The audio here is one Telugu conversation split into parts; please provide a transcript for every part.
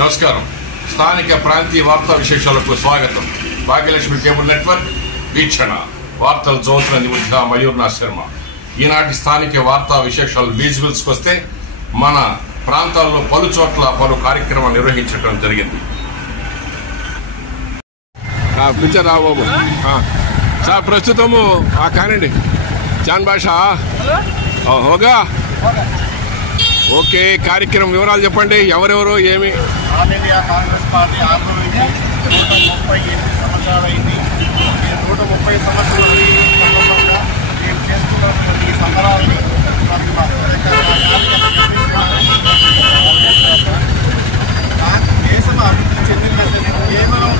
నమస్కారం. స్థానిక ప్రాంతీయ వార్తా విశేషాలకు స్వాగతం. భాగ్యలక్ష్మి కేబుల్ నెట్వర్క్ వీక్షణ వార్తలు చదువుతున్న నిమిష మయూర్నాథ్ శర్మ. ఈనాటి స్థానిక వార్తా విశేషాలు విజువల్స్ వస్తే మన ప్రాంతాల్లో పలు చోట్ల పలు కార్యక్రమాలు నిర్వహించడం జరిగింది. సార్ ప్రస్తుతము కానండి జాన్ భాషా హోగా ఓకే. కార్యక్రమం వివరాలు చెప్పండి. ఎవరెవరు ఏమి? All India Congress party Andhra Pradesh 138 సంవత్సరాలైంది. 130 సంవత్సరాల సందర్భంగా మేము చేస్తున్నటువంటి ఈ సంబరాలని దేశం అభివృద్ధి చెందినట్టు కేవలం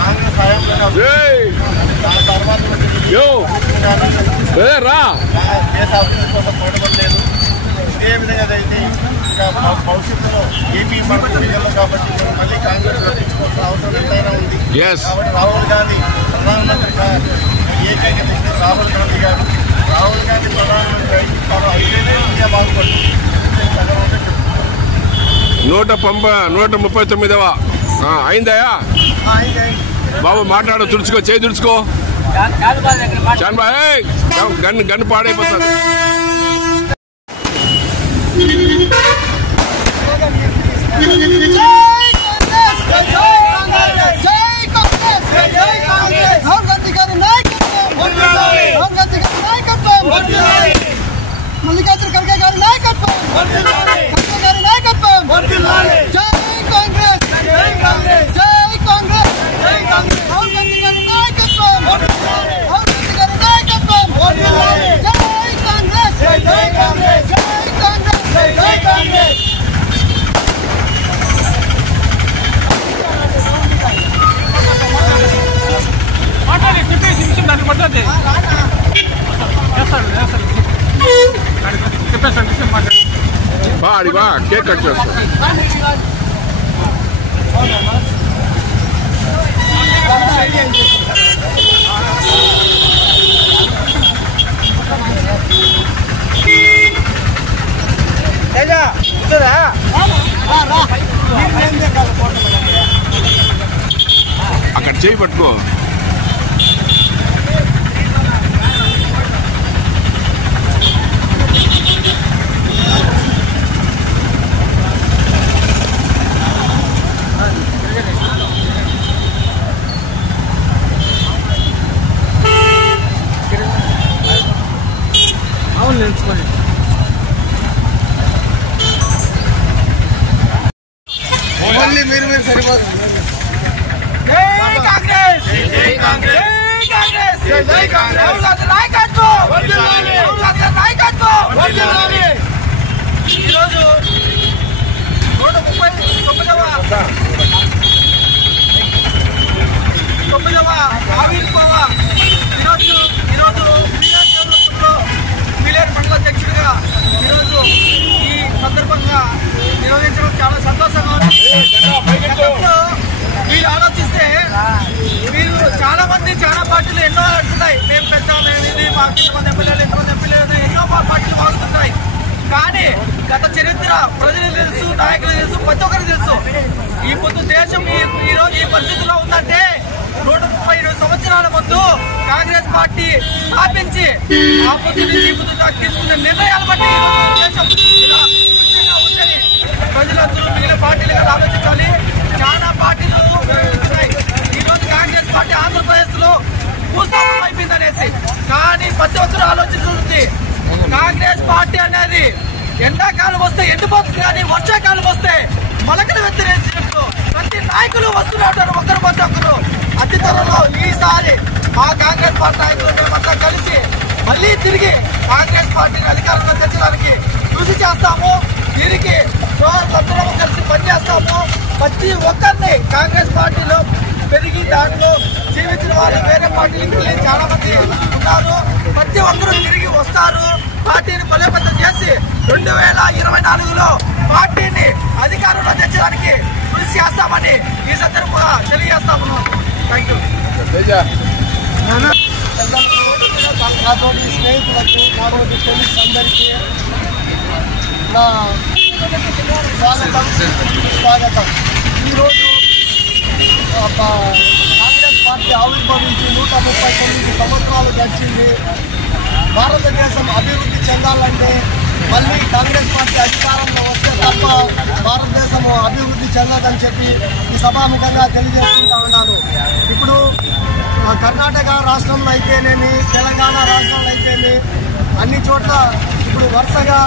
కాంగ్రెస్ హయాంలో దాని తర్వాత దేశ అభివృద్ధి కోసం తోడపడలేదు. ఇదే విధంగా అయితే ఇంకా భవిష్యత్తులో ఏపీ ప్రజలు కాబట్టి మళ్ళీ కాంగ్రెస్ రక్షించుకోవాల్సిన అవసరం ఎంతైనా ఉంది. కాబట్టి రాహుల్ గాంధీ ప్రధానమంత్రిగా ఏకైక రాహుల్ గాంధీ గారు ప్రధానమంత్రి అయితేనే ఇండియా బాగుపడుతుంది. 139వ అయిందయా బాబు మాట్లాడు. తుడుచుకో, చేయి తుడుచుకో. చాన్బాయ్ గన్ను పాడైపోతుంది. మల్లికార్జున ఖర్గే గారి నాయకత్వం, గారి నాయకత్వం. జై కాంగ్రెస్, జై కాంగ్రెస్, జై కాంగ్రెస్, జై కాంగ్రెస్. రాహుల్ గాంధీ గారి నాయకత్వం, రాహుల్ గాంధీ గారి నాయకత్వం. జై కాంగ్రెస్, జై కాంగ్రెస్, జై కాంగ్రెస్, జై కాంగ్రెస్. మాట్లాడి చెప్పేసి నిమిషం దాన్ని పడుతుంది. అడిగా కేక్ కట్ చేస్తాం. అక్కడ చేయి పట్టుకో. మళ్ళీ మీరు సరిపోదు. జై కాంగ్రెస్, జై కాంగ్రెస్, జై కాంగ్రెస్, జై కాంగ్రెస్. రాహుల్ గాంధీ నాయకత్వం, రాహుల్ గాంధీ నాయకత్వం. ఈరోజు 139వ ఆవిర్భావ ఈరోజు మిలేర్ మండల అధ్యక్షుడిగా ఈరోజు ఈ సందర్భంగా నిర్వహించడం చాలా సంతోషంగా ఉంది. మీరు ఆలోచిస్తే మీరు చాలా మంది చాలా పార్టీలు ఎన్నో అంటున్నాయి, మేము పెద్దాం, ఇది మాకు ఇంతమంది ఎమ్మెల్యేలు, ఎంతమంది ఎమ్మెల్యేలు, ఎన్నో పార్టీలు బాగుతున్నాయి. కానీ గత చరిత్ర ప్రజలకు తెలుసు, నాయకులు తెలుసు, ప్రతి ఒక్కరికి తెలుసు. ఈ పొద్దు దేశం ఈరోజు ఈ పరిస్థితిలో ఉందంటే 137 సంవత్సరాల ముందు కాంగ్రెస్ పార్టీ స్థాపించి ఆ పొద్దు నుంచి ఈ పొద్దు దాకా తీసుకున్న నిర్ణయాలు బట్టి దేశం ఇలా ఉందని ప్రజలందరూ మిగిలిన పార్టీలు ఆలోచించాలి. చాలా పార్టీలు ఉన్నాయి. ఈరోజు కాంగ్రెస్ పార్టీ ఆంధ్రప్రదేశ్ లో భూస్థాపనం అయిపోయిందనేసి. కానీ ప్రతి ఒక్కరు ఆలోచిస్తుంది, కాంగ్రెస్ పార్టీ అనేది ఎండాకాలం వస్తే ఎండిపోతుంది, కానీ వర్షాకాలం వస్తే మొలకలు వ్యతిరేకించినట్టు ప్రతి నాయకులు వస్తున్నారు ఒకరు ప్రతి ఒక్కరు. అతి త్వరలో ఈసారి మా కాంగ్రెస్ పార్టీ నాయకులు మేమంతా కలిసి మళ్ళీ తిరిగి కాంగ్రెస్ పార్టీని అధికారంలో తెచ్చడానికి కృషి చేస్తాము. దీనికి అందరం కలిసి పనిచేస్తాము. ప్రతి ఒక్కరిని కాంగ్రెస్ పార్టీలో పెరిగి దాంట్లో జీవించిన వాళ్ళు వేరే పార్టీలకు చాలా మంది ఉన్నారు. ప్రతి ఒక్కరూ తిరిగి వస్తారు. పార్టీని బలోపేతం చేసి 2024లో పార్టీని అధికారంలో తెచ్చడానికి కృషి చేస్తామని ఈ సందర్భంగా తెలియజేస్తాము. Thank you. నాతోటి స్నేహితులకు, నాతోటి ఫ్రెండ్స్ అందరికీ నా స్వాగతం. ఈరోజు కాంగ్రెస్ పార్టీ ఆవిర్భవించి 139 సంవత్సరాలు గడిచింది. భారతదేశం అభివృద్ధి చెందాలంటే మళ్ళీ కాంగ్రెస్ పార్టీ అధికారంలో వస్తే తప్ప భారతదేశం అభివృద్ధి చెందదని చెప్పి ఈ సభాముఖంగా తెలియజేసుకుంటా ఉన్నాను. ఇప్పుడు కర్ణాటక రాష్ట్రంలో అయితేనేమి, తెలంగాణ రాష్ట్రంలో అయితేనేమి అన్ని చోట్ల ఇప్పుడు వరుసగా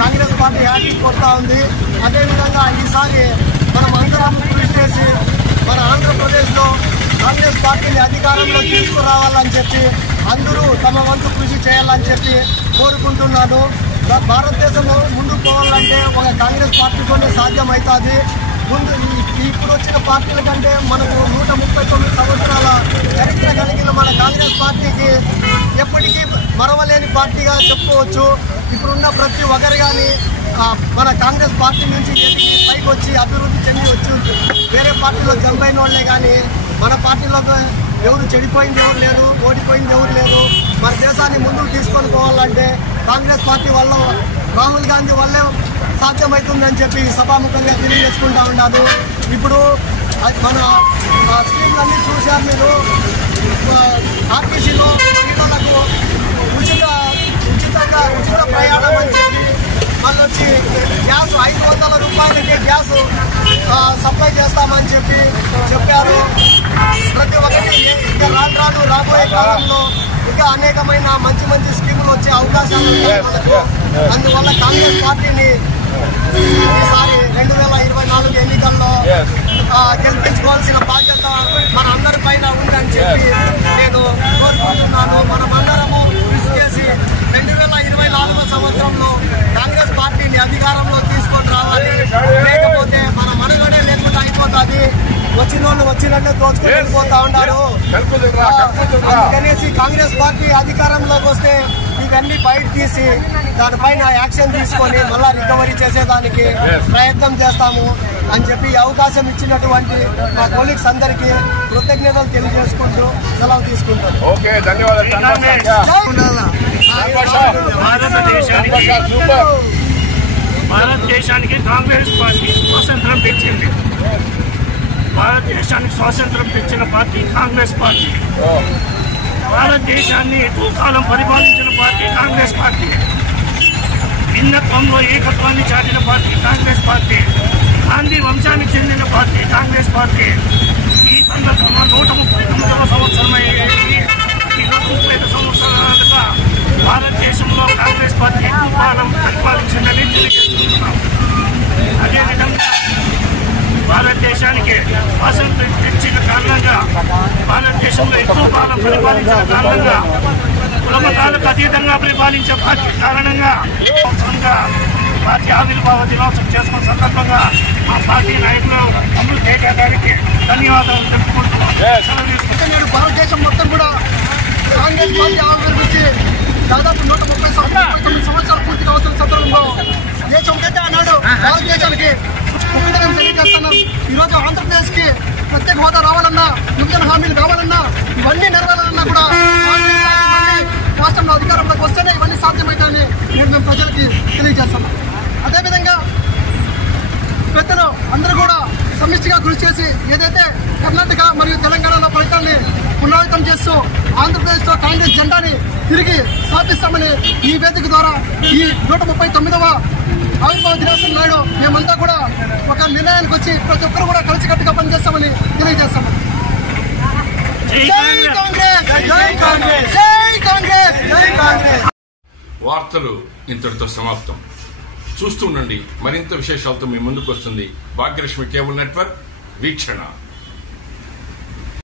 కాంగ్రెస్ పార్టీ హ్యాట్రిక్ కొడతా ఉంది. అదేవిధంగా ఈసారి మనం అందరం కృషి చేసి మన ఆంధ్రప్రదేశ్లో కాంగ్రెస్ పార్టీని అధికారంలో తీసుకురావాలని చెప్పి అందరూ తమ వంతు కృషి చేయాలని చెప్పి కోరుకుంటున్నాను. భారతదేశం ముందుకు పోవాలంటే ఒక కాంగ్రెస్ పార్టీతోనే సాధ్యమవుతుంది. ముందు ఇప్పుడు వచ్చిన పార్టీల కంటే మనకు 139 సంవత్సరాల చరిత్ర కలిగిన మన కాంగ్రెస్ పార్టీకి ఎప్పటికీ మరవలేని పార్టీగా చెప్పుకోవచ్చు. ఇప్పుడున్న ప్రతి ఒక్కరు కానీ మన కాంగ్రెస్ పార్టీ నుంచి ఎదిగి పైకి వచ్చి అభివృద్ధి చెంది వచ్చి వేరే పార్టీలో జంపైన వాళ్ళే కానీ మన పార్టీలో ఎవరు చెడిపోయింది ఎవరు లేరు, ఓడిపోయింది ఎవరు లేరు. మన దేశాన్ని ముందుకు తీసుకొని పోవాలంటే కాంగ్రెస్ పార్టీ వల్ల, రాహుల్ గాంధీ వల్లే సాధ్యమవుతుందని చెప్పి సభాముఖంగా తెలియజేసుకుంటా ఉన్నాను. ఇప్పుడు మన స్కీమ్లన్నీ చూశారు మీరు. ఆర్టీసీలో మహిళలకు ఉచిత ప్రయాణం అని చెప్పి మళ్ళీ వచ్చి గ్యాస్ 500 రూపాయలకే గ్యాస్ సప్లై చేస్తామని చెప్పి చెప్పారు. ప్రతి ఒక్కటి ఇంకా రాబోయే కాలంలో ఇంకా అనేకమైన మంచి స్కీములు వచ్చే అవకాశాలు ఉన్నాయి మనకు. అందువల్ల కాంగ్రెస్ పార్టీని ఈసారి 2024 ఎన్నికల్లో గెలిపించుకోవాల్సిన బాధ్యత మన అందరి పైన ఉందని చెప్పి నేను కోరుకుంటున్నాను. మనమందరము కృషి చేసి 2024 సంవత్సరంలో కాంగ్రెస్ పార్టీని అధికారంలో తీసుకొని రావాలి. లేకపోతే మన మనుగడే లేకుండా అయిపోతుంది. వచ్చిన వాళ్ళు వచ్చినట్టే దోచుకొని వెళ్ళిపోతా ఉంటారు. అందుకనేసి కాంగ్రెస్ పార్టీ అధికారంలోకి వస్తే ఇవన్నీ బయట తీసి దానిపైన యాక్షన్ తీసుకొని మళ్ళా రికవరీ చేసేదానికి ప్రయత్నం చేస్తాము అని చెప్పి అవకాశం ఇచ్చినటువంటి మా కొలీగ్స్ అందరికీ కృతజ్ఞతలు తెలియజేసుకుంటూ సెలవు తీసుకుంటాను. భారతదేశానికి కాంగ్రెస్ పార్టీ స్వాతంత్రం తెచ్చింది. భారతదేశానికి స్వాతంత్రం తెచ్చిన పార్టీ కాంగ్రెస్ పార్టీ. భారతదేశాన్ని ఎక్కువ కాలం పరిపాలించిన పార్టీ కాంగ్రెస్ పార్టీ. భిన్నత్వంలో ఏకత్వాన్ని చాటిన పార్టీ కాంగ్రెస్ పార్టీ. గాంధీ వంశానికి చెందిన పార్టీ కాంగ్రెస్ పార్టీ. ఈ సందర్భంగా 139వ సంవత్సరమై ఈ 135 సంవత్సరాలుగా భారతదేశంలో కాంగ్రెస్ పార్టీ ఎక్కువ కాలం పరిపాలించిందని తెలియజేస్తున్నాం. అదేవిధంగా భారతదేశానికి స్వాతంత్రం తెచ్చిన కారణంగా, భారతదేశంలో ఎక్కువ కాలం పరిపాలించిన కారణంగా, కులమతాలకు అతీతంగా పరిపాలించే పార్టీ కారణంగా పార్టీ ఆవిర్భావ దినోత్సవం చేసుకున్న సందర్భంగా మా పార్టీ నాయకులు అమలు చేయడానికి ధన్యవాదాలు తెలుపుకుంటున్నాం. నేడు భారతదేశం మొత్తం కూడా కాంగ్రెస్ పార్టీ ఆవిర్భించి దాదాపు 139 సంవత్సరాలు పూర్తిగా అవుతున్న సందర్భంలో దేశంకైతే ఆనాడు భారతదేశానికి తెలియజేస్తున్నాం. ఈరోజు ఆంధ్రప్రదేశ్కి ప్రత్యేక హోదా రావాలన్నా, విభజన హామీలు కావాలన్నా, ఇవన్నీ నెరవేరాలన్నా కూడా రాష్ట్రంలో అధికారంలోకి వస్తేనే ఇవన్నీ సాధ్యమవుతాయని మేము ప్రజలకి తెలియజేస్తున్నాం. అదేవిధంగా పెద్దలు అందరూ కూడా సమిష్టిగా కృషి చేసి ఏదైతే కర్ణాటక మరియు తెలంగాణలో ఫలితాన్ని పునరావృతం చేస్తూ ఆంధ్రప్రదేశ్లో కాంగ్రెస్ జెండాని తిరిగి స్థాపిస్తామని ఈ వేదిక ద్వారా ఈ 139వ ఆవిర్భావ దినోత్సవం నాడు మేమంతా కూడా ఒక నిర్ణయానికి వచ్చి ప్రతి ఒక్కరు కూడా కలిసికట్టుగా పనిచేస్తామని తెలియజేస్తాము. వార్తలు ఇంతటితో సమాప్తం. చూస్తుండండి. మరింత విశేషాలతో మీ ముందుకు వస్తుంది భాగ్యలక్ష్మి కేబుల్ నెట్వర్క్ వీక్షణ.